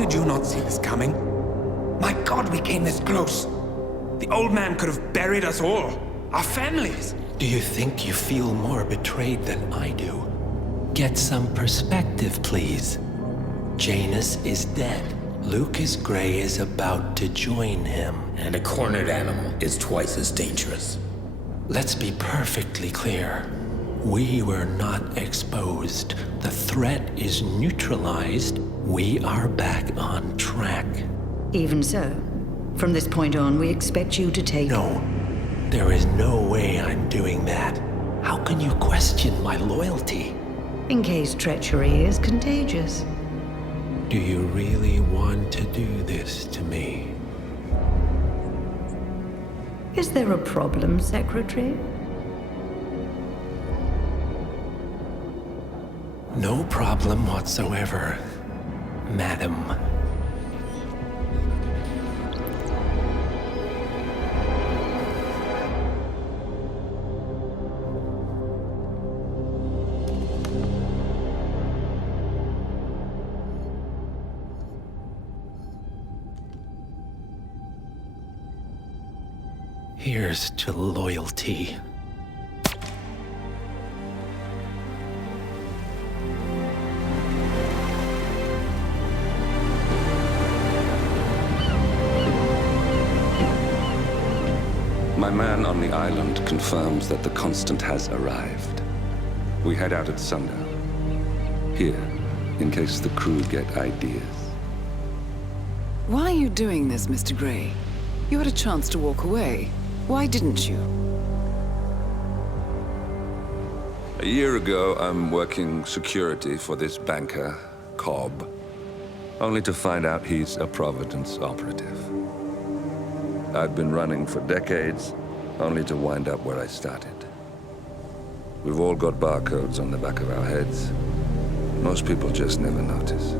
did you not see this coming? My God, we came this close. The old man could have buried us all. Our families. Do you think you feel more betrayed than I do? Get some perspective, please. Janus is dead. Lucas Gray is about to join him. And a cornered animal is twice as dangerous. Let's be perfectly clear. We were not exposed. The threat is neutralized. We are back on track. Even so, from this point on, we expect you to take... No, there is no way I'm doing that. How can you question my loyalty? In case treachery is contagious. Do you really want to do this to me? Is there a problem, Secretary? No problem whatsoever, Madam. Here's to loyalty. My man on the island confirms that the Constant has arrived. We head out at sundown. Here, in case the crew get ideas. Why are you doing this, Mr. Gray? You had a chance to walk away. Why didn't you? A year ago, I'm working security for this banker, Cobb, only to find out he's a Providence operative. I'd been running for decades, only to wind up where I started. We've all got barcodes on the back of our heads. Most people just never notice.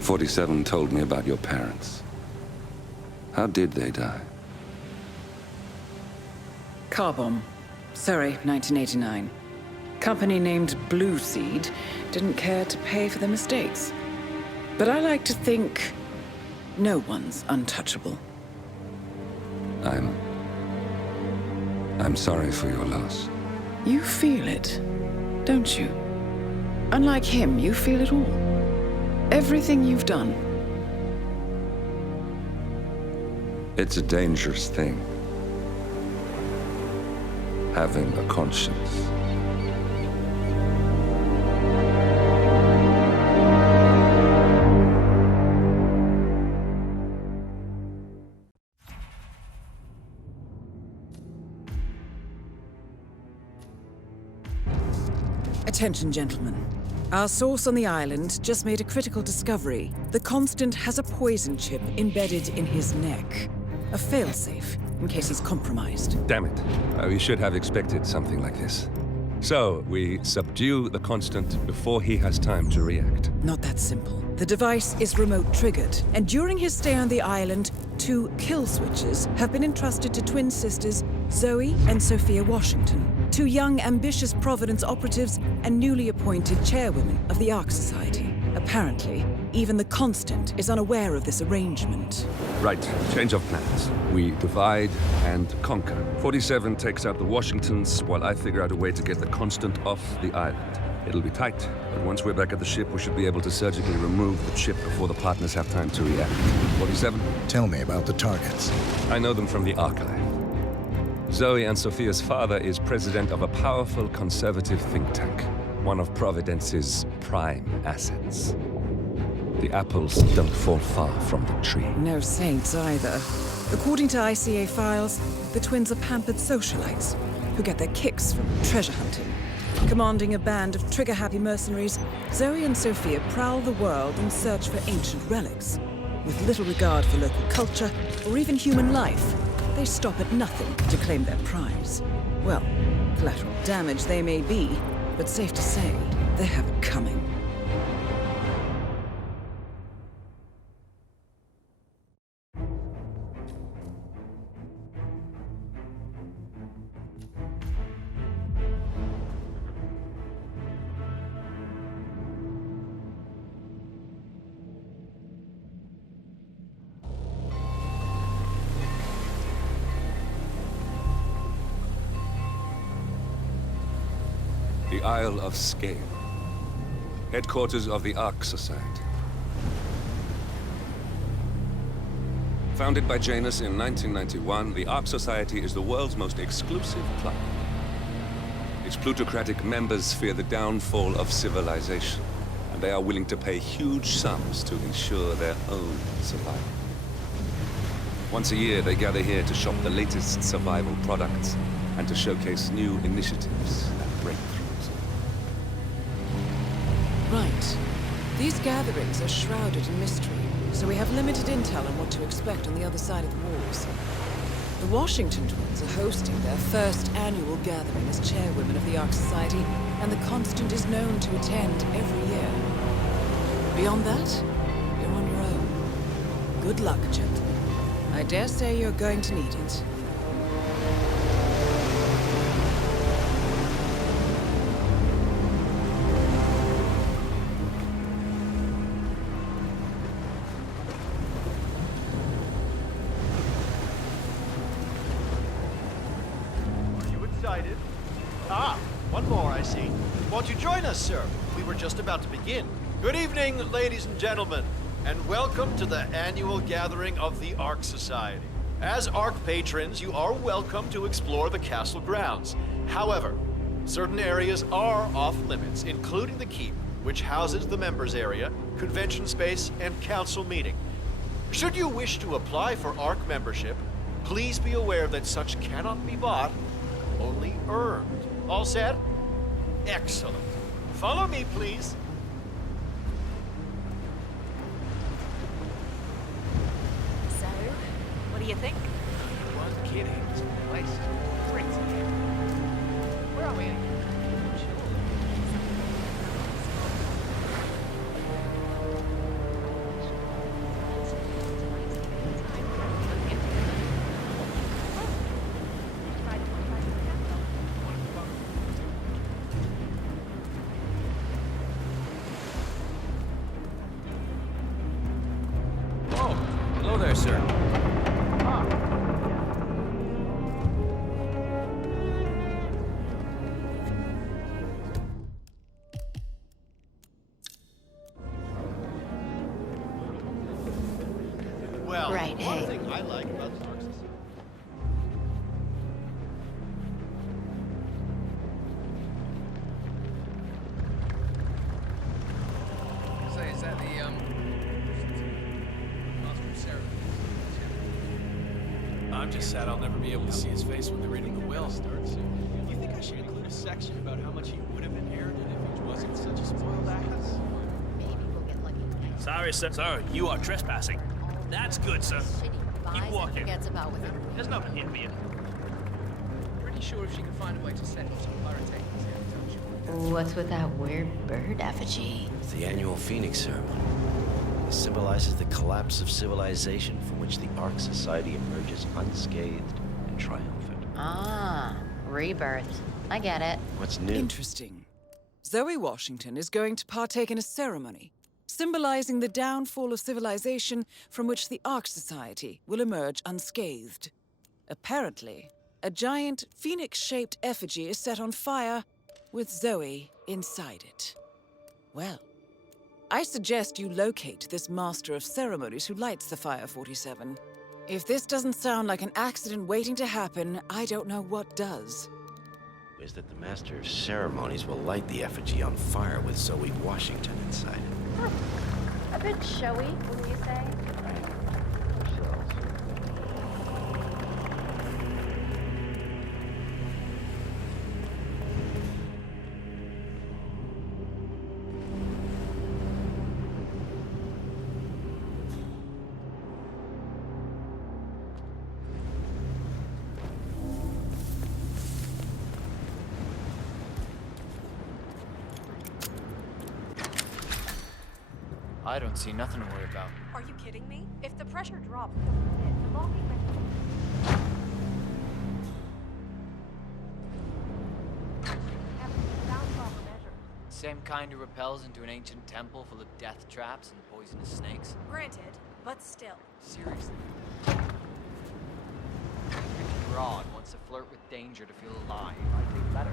47 told me about your parents. How did they die? Car bomb. Surrey, 1989. Company named Blue Seed didn't care to pay for their mistakes. But I like to think no one's untouchable. I'm sorry for your loss. You feel it, don't you? Unlike him, you feel it all. Everything you've done. It's a dangerous thing. Having a conscience. Attention, gentlemen. Our source on the island just made a critical discovery. The Constant has a poison chip embedded in his neck. A failsafe, in case he's compromised. Damn it. We should have expected something like this. So, we subdue the Constant before he has time to react. Not that simple. The device is remote-triggered, and during his stay on the island, 2 kill switches have been entrusted to twin sisters Zoe and Sophia Washington, 2 young, ambitious Providence operatives and newly appointed chairwomen of the Ark Society. Apparently, even the Constant is unaware of this arrangement. Right, change of plans. We divide and conquer. 47 takes out the Washingtons, while I figure out a way to get the Constant off the island. It'll be tight, but once we're back at the ship, we should be able to surgically remove the chip before the partners have time to react. 47? Tell me about the targets. I know them from the archive. Zoe and Sophia's father is president of a powerful conservative think tank, one of Providence's prime assets. The apples don't fall far from the tree. No saints either. According to ICA files, the twins are pampered socialites who get their kicks from treasure hunting. Commanding a band of trigger-happy mercenaries, Zoe and Sophia prowl the world in search for ancient relics. With little regard for local culture or even human life, they stop at nothing to claim their prize. Well, collateral damage they may be, but safe to say, they have it coming. the Isle of Skye, headquarters of the Ark Society. Founded by Janus in 1991, the Ark Society is the world's most exclusive club. Its plutocratic members fear the downfall of civilization, and they are willing to pay huge sums to ensure their own survival. Once a year, they gather here to shop the latest survival products and to showcase new initiatives and breakthroughs. Right. These gatherings are shrouded in mystery, so we have limited intel on what to expect on the other side of the walls. The Washington twins are hosting their first annual gathering as chairwomen of the Ark Society, and the Constant is known to attend every year. Beyond that, you're on your own. Good luck, gentlemen. I dare say you're going to need it. Excited? Ah, one more, I see. Won't you join us, sir? We were just about to begin. Good evening, ladies and gentlemen, and welcome to the annual gathering of the Ark Society. As Ark patrons, you are welcome to explore the castle grounds. However, certain areas are off limits, including the keep, which houses the members area, convention space, and council meeting. Should you wish to apply for Ark membership, please be aware that such cannot be bought, only earned. All set? Excellent. Follow me, please. So, what do you think? One kidding. This place is crazy. Where are we? Hello there, sir. Well, Right, one hey. thing I like about the Ark Society. Say, is that the, I'm just sad I'll never be able to see his face when they're reading the will. You think I should include a section about how much he would have inherited if he wasn't such a spoiled ass? Maybe we'll get lucky. Sorry, sir. Sir, you are trespassing. That's good, sir. Keep walking. Forgets about with it. There's nothing here for you. Pretty sure if she can find a way to set off some pirates, What's with that weird bird effigy? It's the annual Phoenix ceremony. It symbolizes the collapse of civilization from which the Ark Society emerges unscathed and triumphant. Ah, rebirth. I get it. What's new? Interesting. Zoe Washington is going to partake in a ceremony symbolizing the downfall of civilization from which the Ark Society will emerge unscathed. Apparently, a giant phoenix-shaped effigy is set on fire with Zoe inside it. Well, I suggest you locate this master of ceremonies who lights the Fire 47. If this doesn't sound like an accident waiting to happen, I don't know what does. Is that the master of ceremonies will light the effigy on fire with Zoe Washington inside it. A bit showy, wouldn't you say? I don't see nothing to worry about. Are you kidding me? If the pressure drops, the locking Same kind who repels into an ancient temple full of death traps and poisonous snakes. Granted, but still. Seriously. Broad wants to flirt with danger to feel alive. I think better.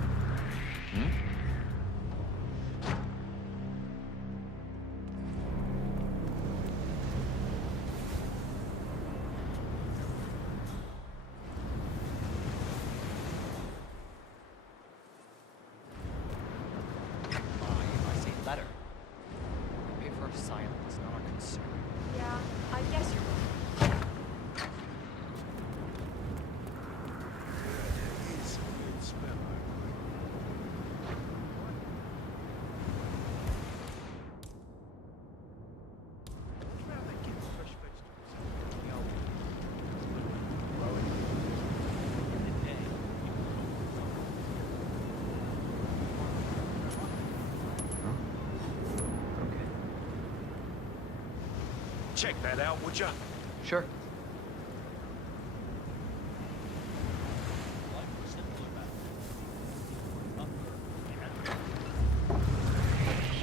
check that out, would you? Sure.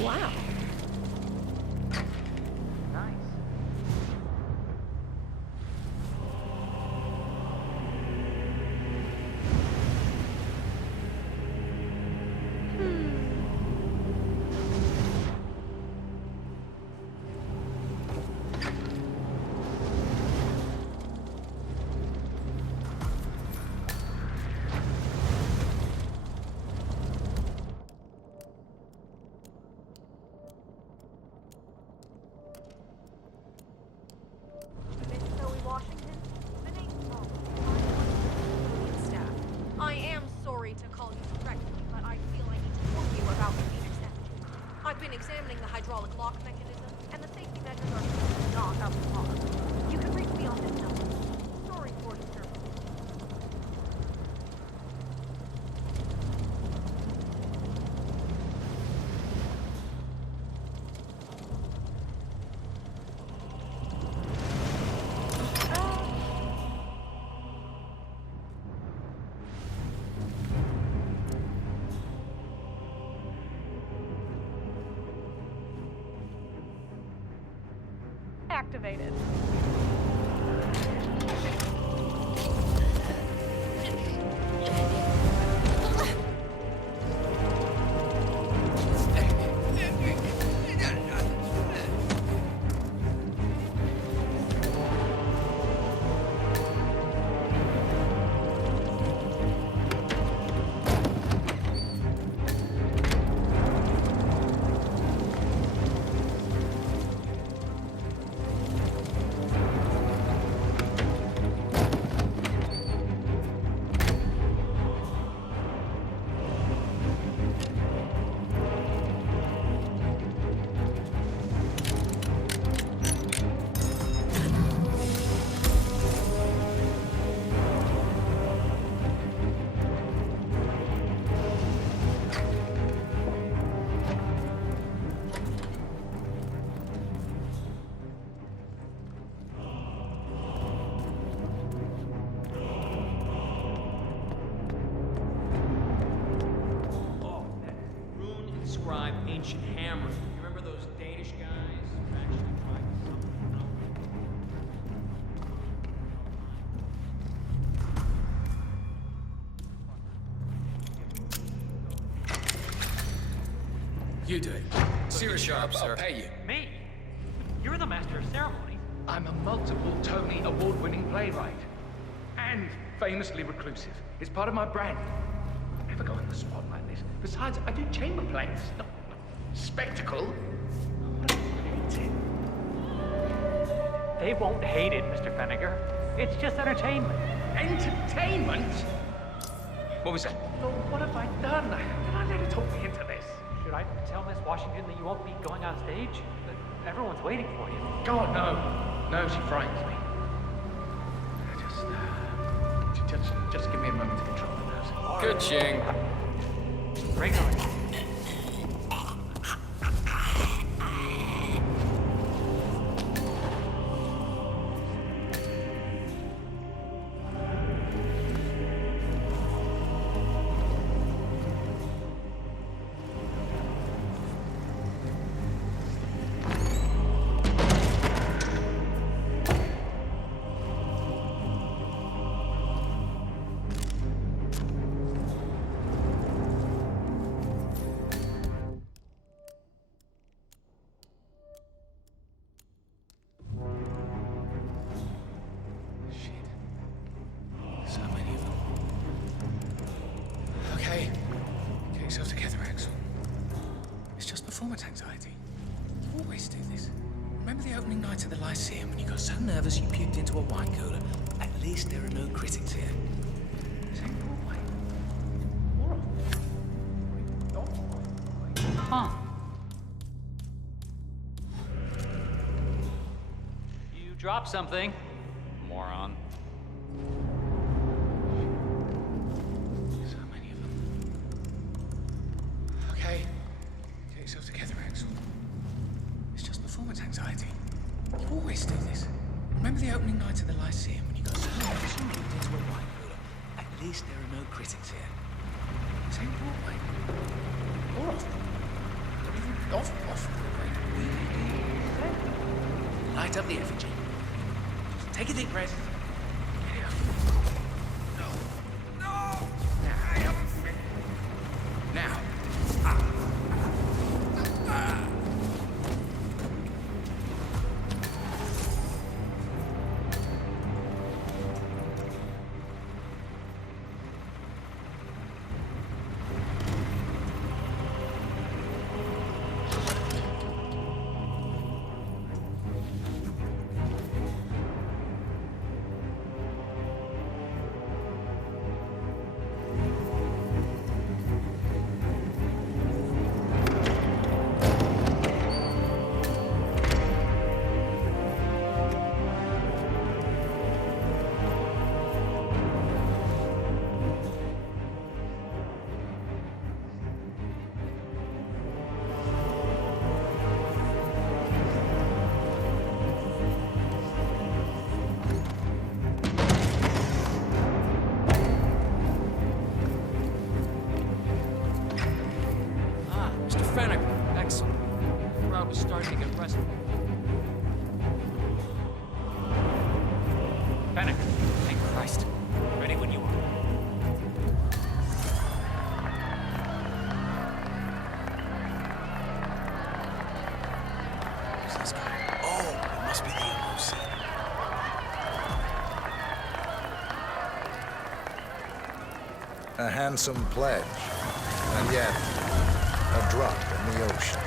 Wow. Nice. Miss Zoe Washington, my name's Tom. Staff. I am sorry to call you directly, but I feel I need to warn you about the Phoenix engine. I've been examining the hydraulic lock mechanism, and the safety measures are not up to par. You can reach me on this number. Sorry for disturbing. Activated. Inscribed ancient hammer. You remember those Danish guys who actually tried something up? You do it. Serious sharp, sir. I'll pay you. Me? You're the master of ceremonies. I'm a multiple Tony award-winning playwright. And famously reclusive. It's part of my brand. I never go on the spot like this. Besides, I do chamber plays. Spectacle. I hate it. They won't hate it, Mr. Feniger. It's just entertainment. Entertainment? What was that? Oh, what have I done? Did I let her talk me into this? Should I tell Miss Washington that you won't be going on stage? That everyone's waiting for you. God, no. No, she frightens me. Just give me a moment to control the nerves. Good ching. Bring her. Performance anxiety. You always do this. Remember the opening night at the Lyceum when you got so nervous you puked into a wine cooler? At least there are no critics here. Huh. You dropped something, moron. So many of them. Okay. Get yourself together, Axel. It's just performance anxiety. You always do this. Remember the opening night at the Lyceum when you got so nervous you puked into a wine cooler? At least there are no critics here. Same Broadway. Or off. Off Broadway. Light up the effigy. Just take a deep breath. Get it up. No! Now. Panic. Thank Christ. Ready when you are. Who's this guy? Oh, it must be the MOC. A handsome pledge, and yet a drop in the ocean.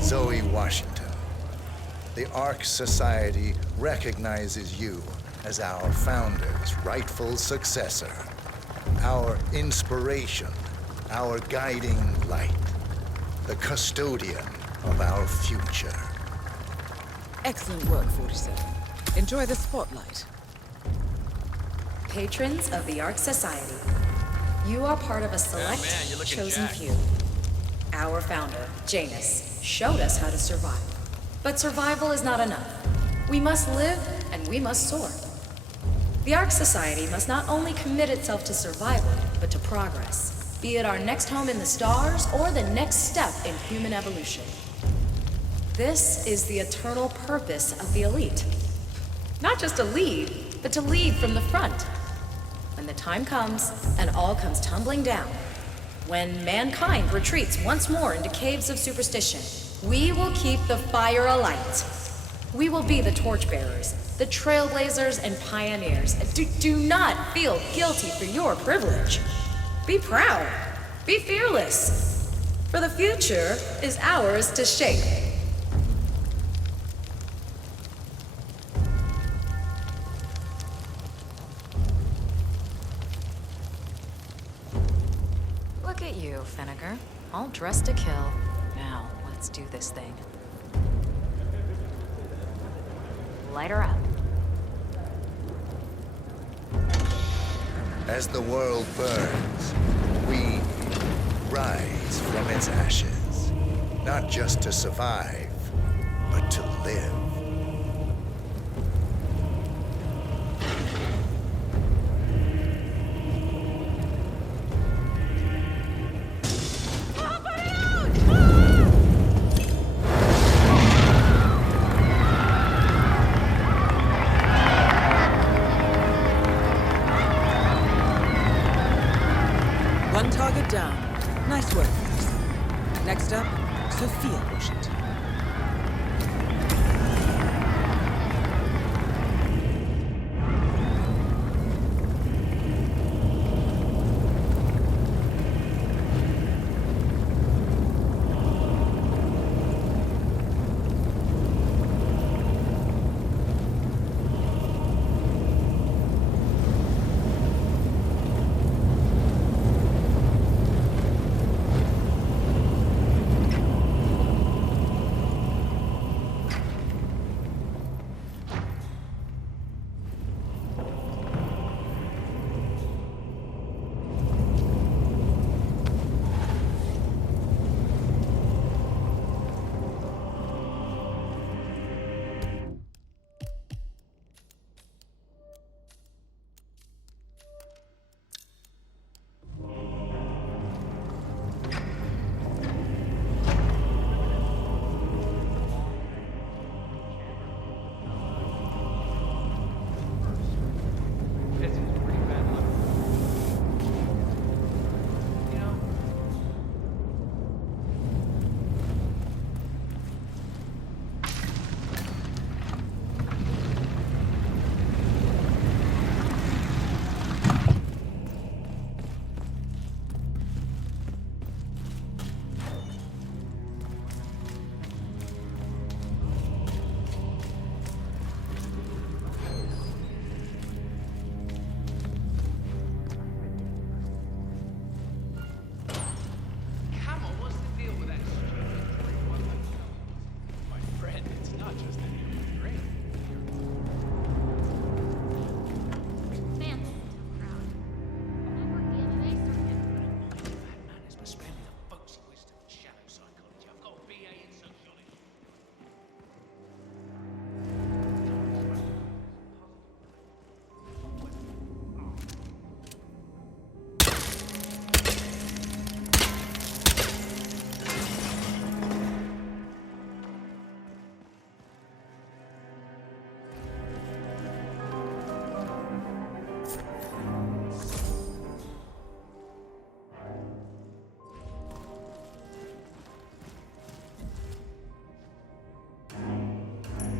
Zoe Washington, the Ark Society recognizes you as our founder's rightful successor, our inspiration, our guiding light, the custodian of our future. Excellent work, 47. Enjoy the spotlight. Patrons of the Ark Society, you are part of a select, chosen few. Our founder, Janus, showed us how to survive. But survival is not enough. We must live and we must soar. The Ark Society must not only commit itself to survival, but to progress, be it our next home in the stars or the next step in human evolution. This is the eternal purpose of the elite. Not just to lead, but to lead from the front. When the time comes and all comes tumbling down, when mankind retreats once more into caves of superstition, we will keep the fire alight. We will be the torchbearers, the trailblazers and pioneers. Do not feel guilty for your privilege. Be proud. Be fearless. For the future is ours to shape. Look at you, Finnegar. All dressed to kill. Now, let's do this thing. Light her up. As the world burns, we rise from its ashes, not just to survive, but to live. One target down. Nice work, guys. Next up, Sophia Washington.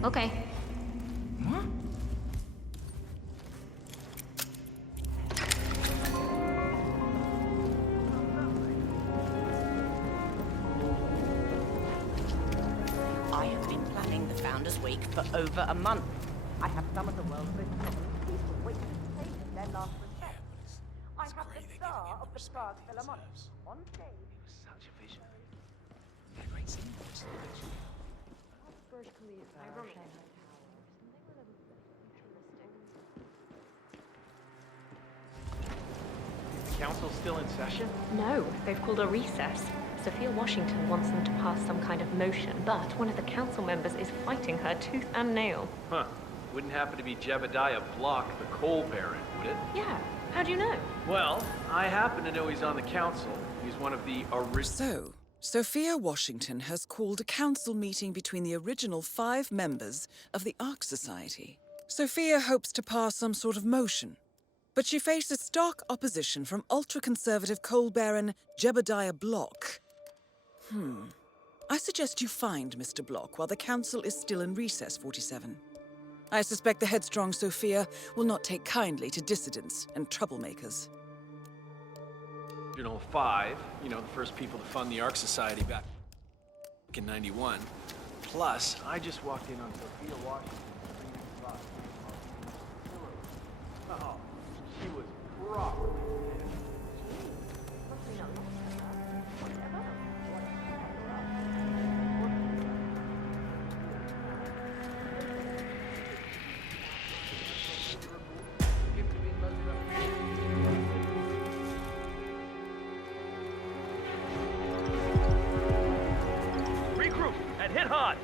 Okay. What? I have been planning the Founders Week for over a month. I have some of the world's most prominent people waiting to take their last respect. I have the star of the Prague Philharmonic on stage. He was such a visionary. He had a great singing voice, actually. Is the council still in session? No, they've called a recess. Sophia Washington wants them to pass some kind of motion, but one of the council members is fighting her tooth and nail. Huh. Wouldn't happen to be Jebediah Block, the coal baron, would it? Yeah, how do you know? Well, I happen to know he's on the council. He's one of the original... So, Sophia Washington has called a council meeting between the original 5 members of the Ark Society. Sophia hopes to pass some sort of motion, but she faces stark opposition from ultra-conservative coal baron Jebediah Block. I suggest you find Mr. Block while the council is still in recess, 47. I suspect the headstrong Sophia will not take kindly to dissidents and troublemakers. Original 5, you know, the first people to fund the Ark Society back in '91. Plus, I just walked in on Sophia Washington. Oh, she was properly Regroup and hit hard.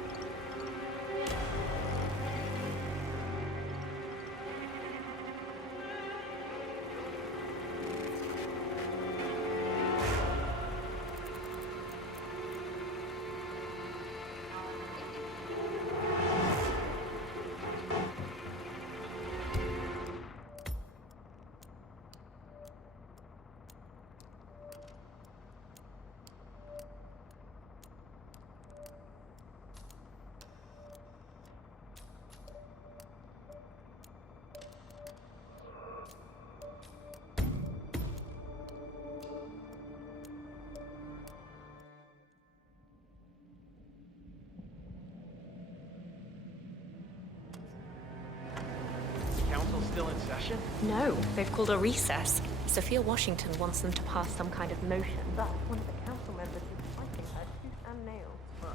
Council still in session? No, they've called a recess. Sophia Washington wants them to pass some kind of motion, but one of the council members is fighting her tooth and nail. Huh.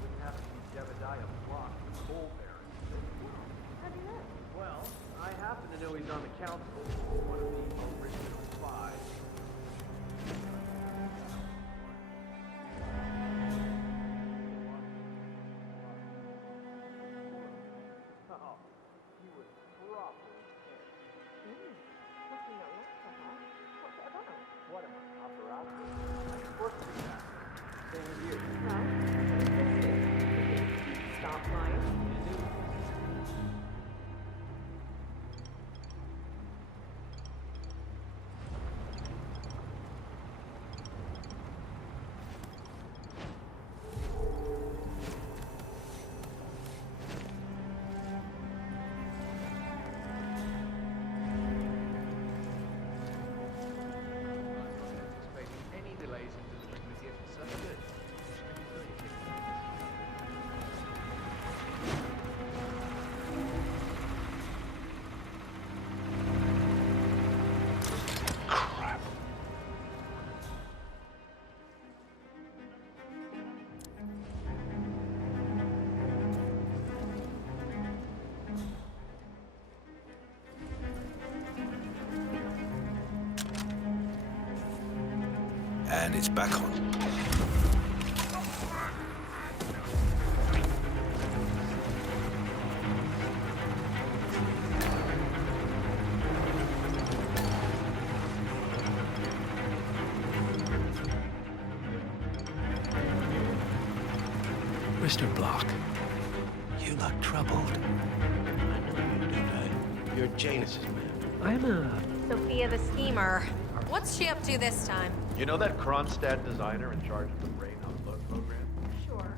Wouldn't happen to be Jebediah Block, the coal baron. How do you know? Well, I happen to know he's on the council. One of the original 5. Oh, he was properly Must be not long for her. What's it about? What am I, paparazzi? Of course we have. Same as you. No, stop lying. Any delays in delivering the gift, so good. And it's back on. Mr. Block, you look troubled. I know you do that. You're Janus's man. Sophia the schemer. What's she up to this time? You know that Kronstadt designer in charge of the brain upload program? Sure.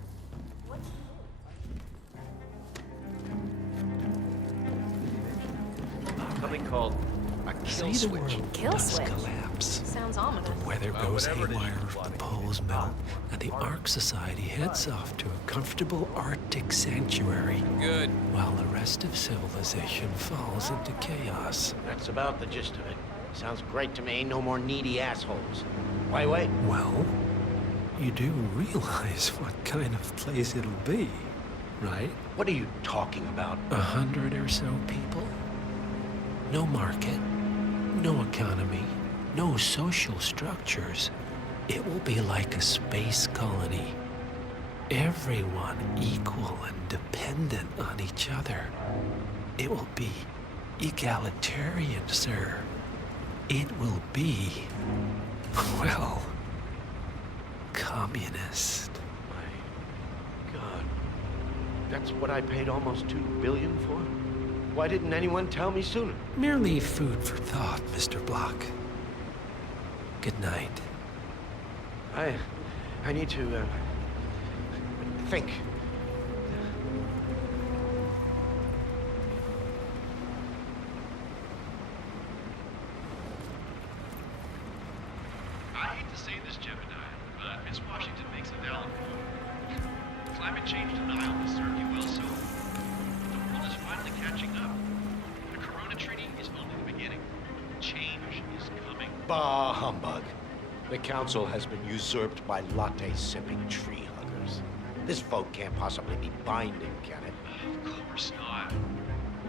something called a kill Say the switch. world does collapse. Sounds ominous. The weather goes haywire, the poles melt, and the Ark Society heads off to a comfortable Arctic sanctuary. Good. While the rest of civilization falls into chaos. That's about the gist of it. Sounds great to me. No more needy assholes. Why wait? Well, you do realize what kind of place it'll be, right? What are you talking about? 100 or so people? No market, no economy, no social structures. It will be like a space colony. Everyone equal and dependent on each other. It will be egalitarian, sir. It will be, well, communist. My God. That's what I paid almost $2 billion for? Why didn't anyone tell me sooner? Merely food for thought, Mr. Block. Good night. I need to, think. I hate to say this, Gemini, but Miss Washington makes a valid point. Climate change denial has served you well so far. The world is finally catching up. The Corona Treaty is only the beginning. Change is coming. Bah humbug. The council has been usurped by latte-sipping tree huggers. This vote can't possibly be binding, can it? Of course not.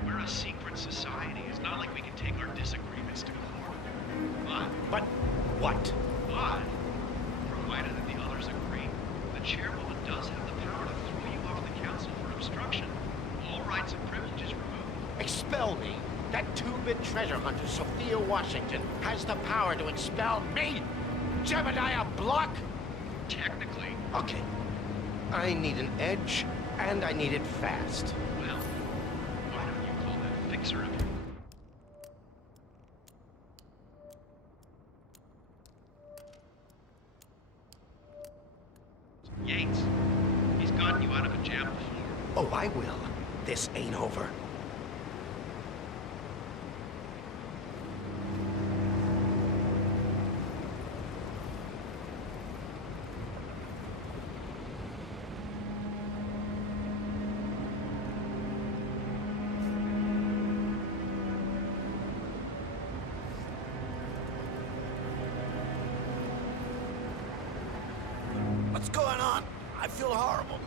We're a secret society. It's not like we can take our disagreements to court. But what? But, provided that the others agree, the chairwoman does have the power to throw you off the council for obstruction. All rights and privileges removed. Expel me? That two-bit treasure hunter, Sophia Washington, has the power to expel me? Jebediah Block? Technically. Okay. I need an edge, and I need it fast. Well, why don't you call that fixer of Yates. He's gotten you out of a jam before. Oh, I will. This ain't over. What's going on? I feel horrible.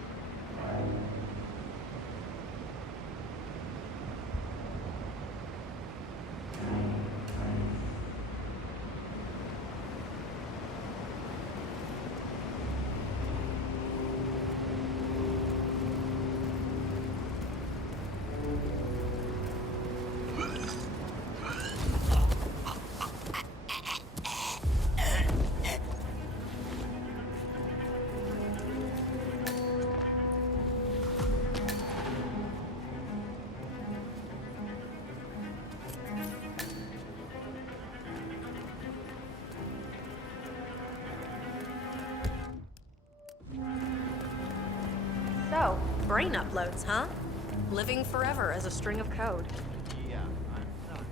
So, brain uploads, huh? Living forever as a string of code. Yeah, I'm not.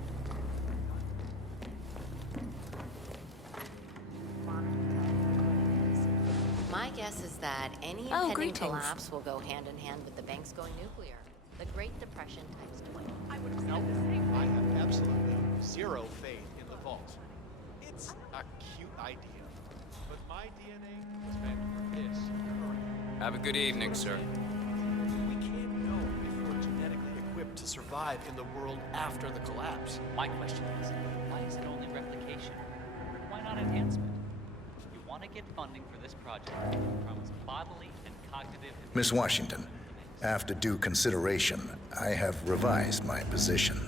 My guess is that any Oh, impending greetings. collapse will go hand in hand with the banks going nuclear. The Great Depression times 20. I would have said the same. I have absolutely zero faith in the vault. It's a cute idea, but my DNA is meant for this current. Have a good evening, sir. We can't know if we're genetically equipped to survive in the world after the collapse. My question is, why is it only replication? Why not enhancement? You want to get funding for this project, promise bodily and cognitive... Miss Washington, after due consideration, I have revised my position.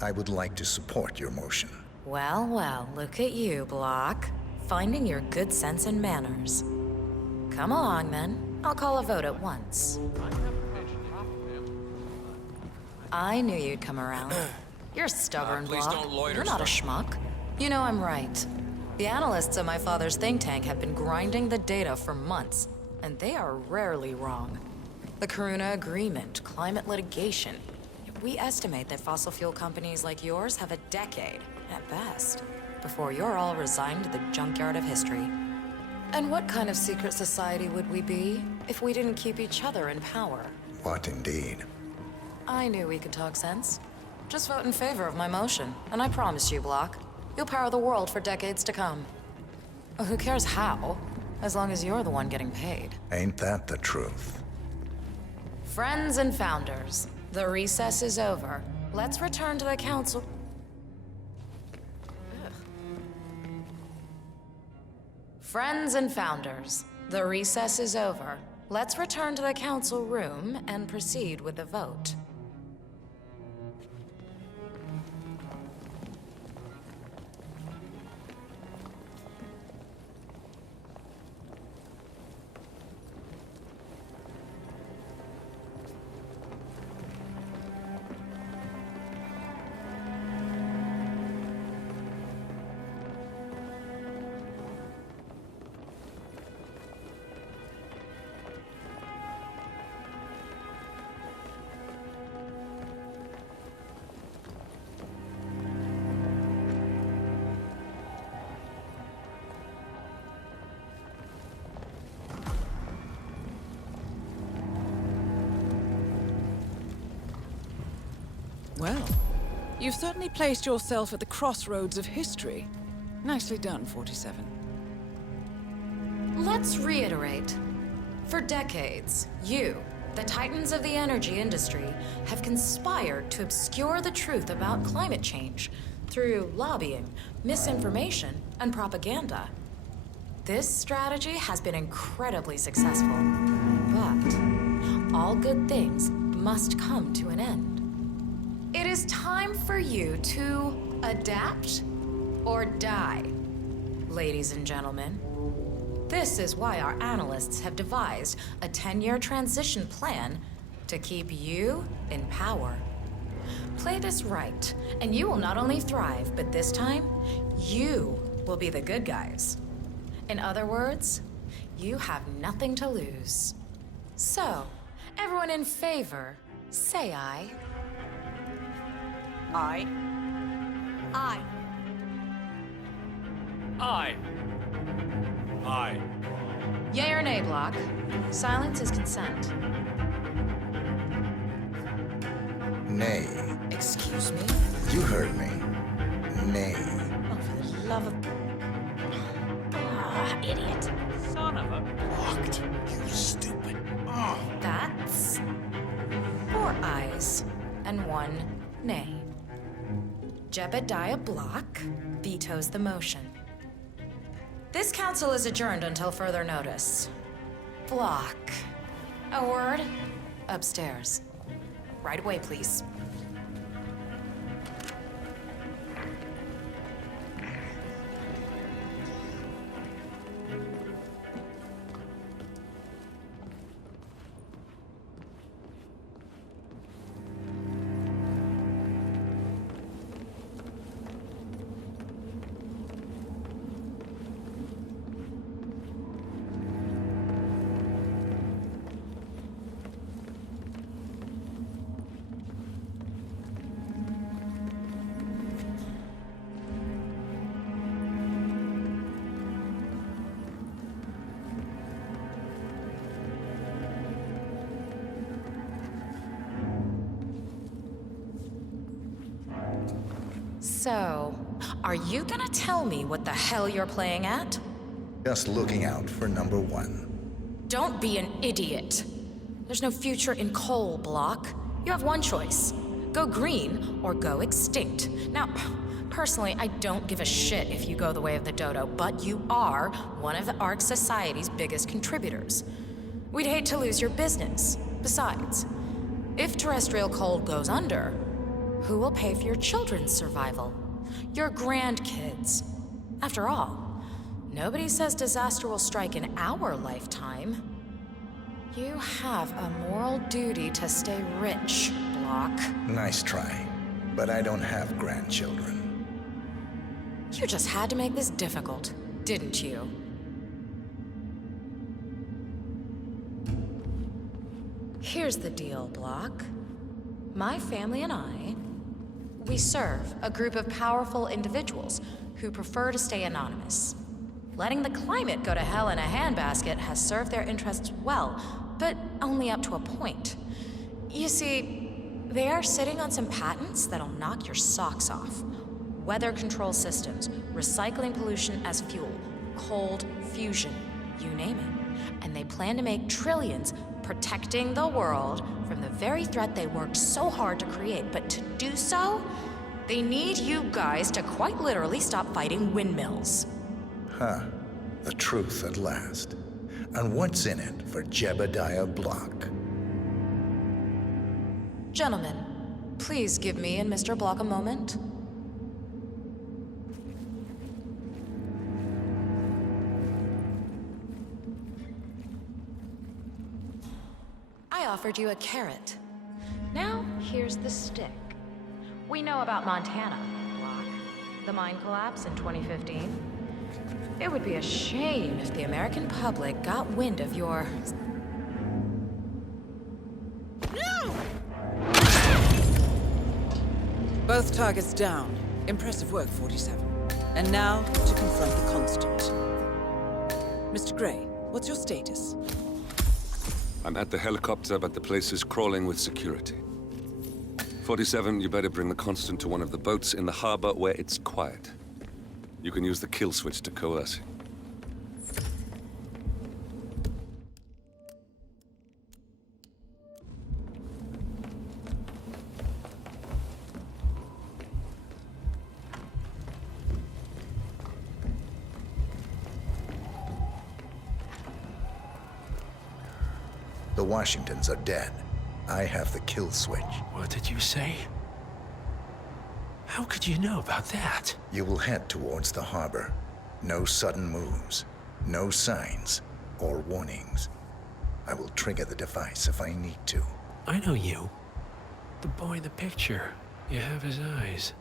I would like to support your motion. Well, well, look at you, Block. Finding your good sense and manners. Come along, then. I'll call a vote at once. I knew you'd come around. You're stubborn, please Block. don't loiter, You're not a sir. schmuck. You know I'm right. The analysts at my father's think tank have been grinding the data for months, and they are rarely wrong. The Corona Agreement, climate litigation. we estimate that fossil fuel companies like yours have a decade, at best, before you're all resigned to the junkyard of history. And what kind of secret society would we be if we didn't keep each other in power? What indeed? I knew we could talk sense. Just vote in favor of my motion, and I promise you, Block, you'll power the world for decades to come. Who cares how, as long as you're the one getting paid. Ain't that the truth? Friends and founders, the recess is over. Let's return to the council. Friends and founders, the recess is over. Let's return to the council room and proceed with the vote. Well, you've certainly placed yourself at the crossroads of history. Nicely done, 47. Let's reiterate. For decades, you, the titans of the energy industry, have conspired to obscure the truth about climate change through lobbying, misinformation, and propaganda. This strategy has been incredibly successful, but all good things must come to an end. It is time for you to adapt or die, ladies and gentlemen. This is why our analysts have devised a 10-year transition plan to keep you in power. Play this right, and you will not only thrive, but this time, you will be the good guys. In other words, you have nothing to lose. So, everyone in favor, say aye. Aye. Aye. Aye. Aye. Yay or nay, Block? Silence is consent. Nay. Excuse me? You heard me. Nay. Oh, for the love of... Ah, idiot. Son of a... Blocked. You stupid. That's... 4 ayes and 1 nay. Jebediah Block vetoes the motion. This council is adjourned until further notice. Block. A word? Upstairs. Right away, please. So, are you gonna tell me what the hell you're playing at? Just looking out for number 1. Don't be an idiot. There's no future in coal, Block. You have one choice. Go green or go extinct. Now, personally, I don't give a shit if you go the way of the dodo, but you are one of the Ark Society's biggest contributors. We'd hate to lose your business. Besides, if terrestrial coal goes under, who will pay for your children's survival? Your grandkids. After all, nobody says disaster will strike in our lifetime. You have a moral duty to stay rich, Block. Nice try, but I don't have grandchildren. You just had to make this difficult, didn't you? Here's the deal, Block. my family and I, we serve a group of powerful individuals who prefer to stay anonymous. Letting the climate go to hell in a handbasket has served their interests well, but only up to a point. You see, they are sitting on some patents that'll knock your socks off. Weather control systems, recycling pollution as fuel, cold fusion, you name it. And they plan to make trillions protecting the world from the very threat they worked so hard to create. But to do so, they need you guys to quite literally stop fighting windmills. Huh. The truth at last. And what's in it for Jebediah Block? Gentlemen, please give me and Mr. Block a moment. I offered you a carrot. Now, here's the stick. We know about Montana, Block. The mine collapse in 2015. It would be a shame if the American public got wind of your... No! Both targets down. Impressive work, 47. And now, to confront the Constant. Mr. Gray, what's your status? I'm at the helicopter, but the place is crawling with security. 47, you better bring the Constant to one of the boats in the harbor where it's quiet. You can use the kill switch to coerce him. The Washingtons are dead. I have the kill switch. What did you say? How could you know about that? You will head towards the harbor. No sudden moves, no signs or warnings. I will trigger the device if I need to. I know you. The boy in the picture. You have his eyes.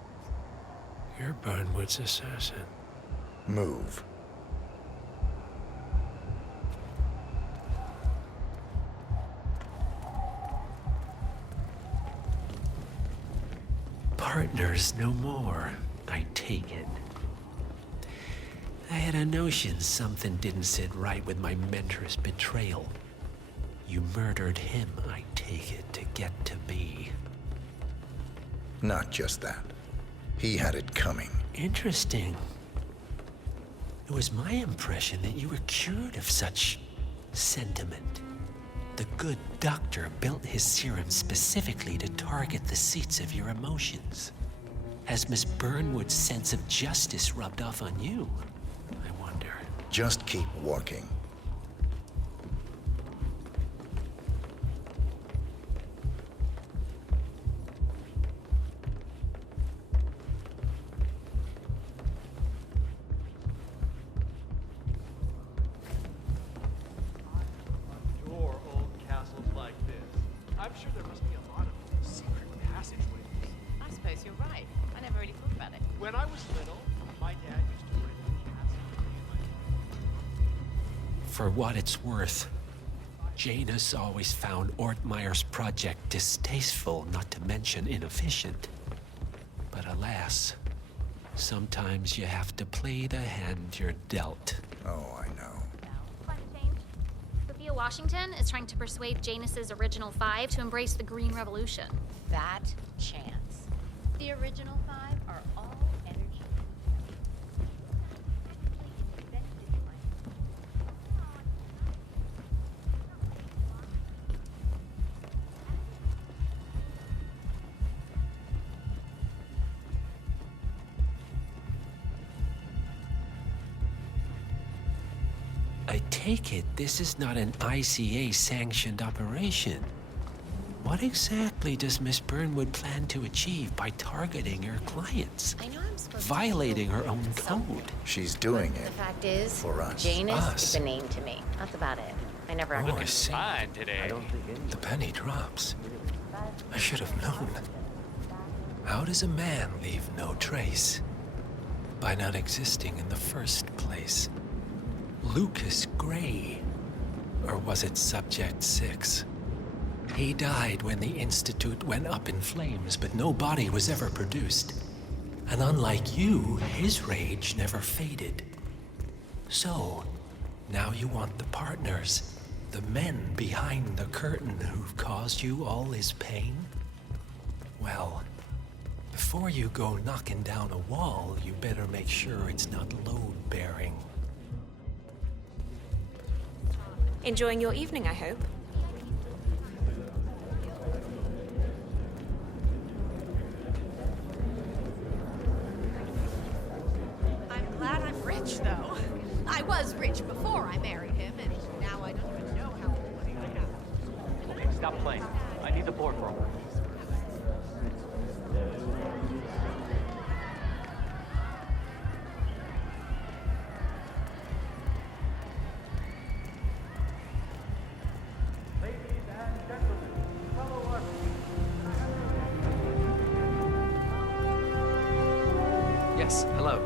You're Burnwood's assassin. Move. Partners no more, I take it. I had a notion something didn't sit right with my mentor's betrayal. You murdered him, I take it, to get to me. Not just that. He had it coming. Interesting. It was my impression that you were cured of such sentiment. The good doctor built his serum specifically to target the seats of your emotions. Has Miss Burnwood's sense of justice rubbed off on you? I wonder. Just keep walking. When I was little, my dad used to bring For what it's worth, Janus always found Ortmeyer's project distasteful, not to mention inefficient. But alas, sometimes you have to play the hand you're dealt. Oh, I know. Sophia Washington is trying to persuade Janus's original 5 to embrace the Green Revolution. That chance. The original 5 are all energy. I take it this is not an ICA-sanctioned operation. What exactly does Miss Burnwood plan to achieve by targeting her clients? I know I'm supposed violating her own code. She's doing The it fact is, for us. Janus is a name to me. That's about it. I never actually. I see. Fine today. The penny drops. I should have known. How does a man leave no trace? By not existing in the first place. Lucas Gray. Or was it Subject 6? He died when the Institute went up in flames, but no body was ever produced. And unlike you, his rage never faded. So, now you want the partners, the men behind the curtain who've caused you all this pain? Well, before you go knocking down a wall, you better make sure it's not load-bearing. Enjoying your evening, I hope. I'm glad I'm rich, though. I was rich before I married him, and now I don't even know how much money I have. Okay, stop playing. I need the boardroom. Yes, hello.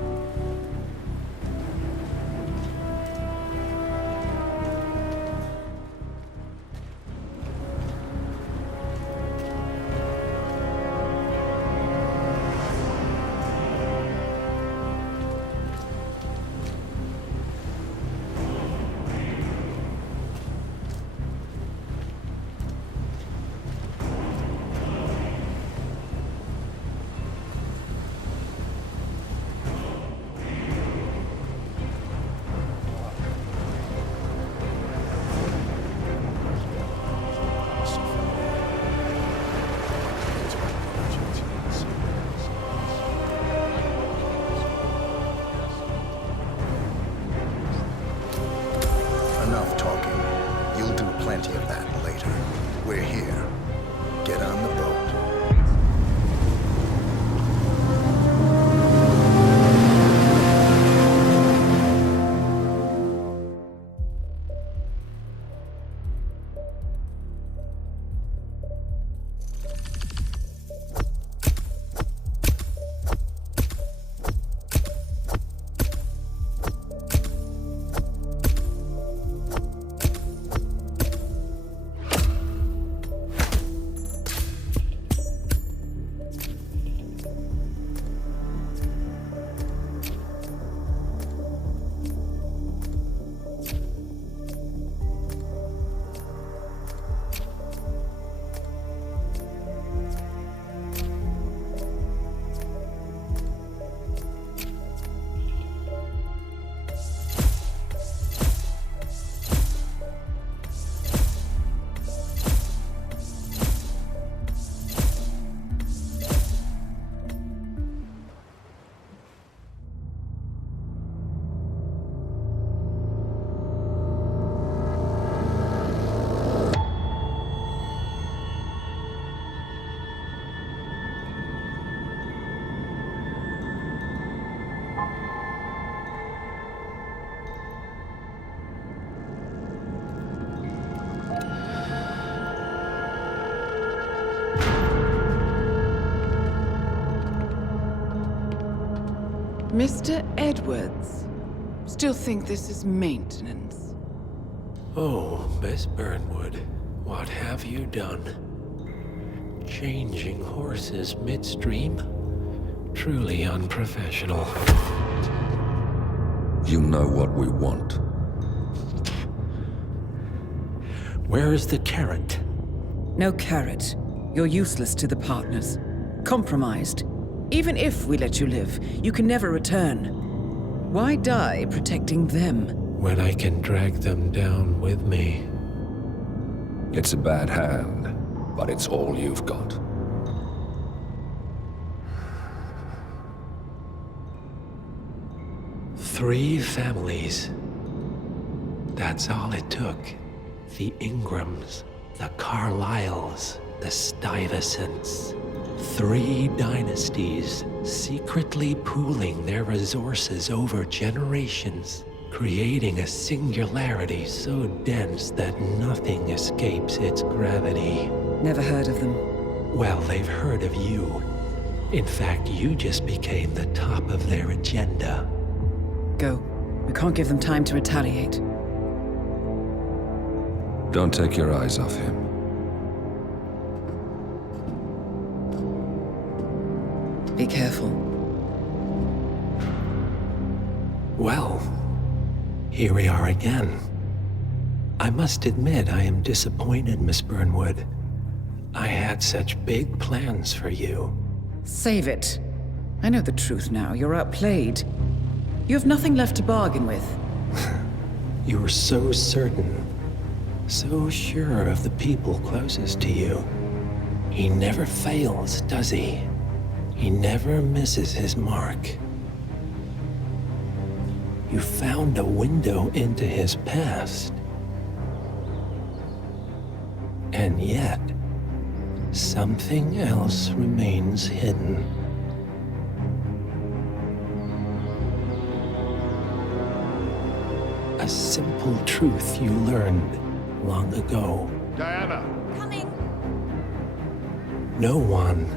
Enough talking. You'll do plenty of that later. We're here. Get on the boat. Mr. Edwards, still think this is maintenance? Oh, Miss Burnwood, what have you done? Changing horses midstream? Truly unprofessional. You know what we want. Where is the carrot? No carrot. You're useless to the partners. Compromised. Even if we let you live, you can never return. Why die protecting them? When I can drag them down with me. It's a bad hand, but it's all you've got. Three families. That's all it took. The Ingrams, the Carlyles, the Stuyvesants. 3 dynasties secretly pooling their resources over generations, creating a singularity so dense that nothing escapes its gravity. Never heard of them. Well, they've heard of you. In fact, you just became the top of their agenda. Go. We can't give them time to retaliate. Don't take your eyes off him. Be careful. Well, here we are again. I must admit I am disappointed, Miss Burnwood. I had such big plans for you. Save it. I know the truth now. You're outplayed. You have nothing left to bargain with. You were so certain, so sure of the people closest to you. He never fails, does he? He never misses his mark. You found a window into his past. And yet, something else remains hidden. A simple truth you learned long ago. Diana! Coming! No one,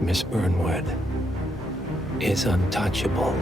Miss Burnwood, is untouchable.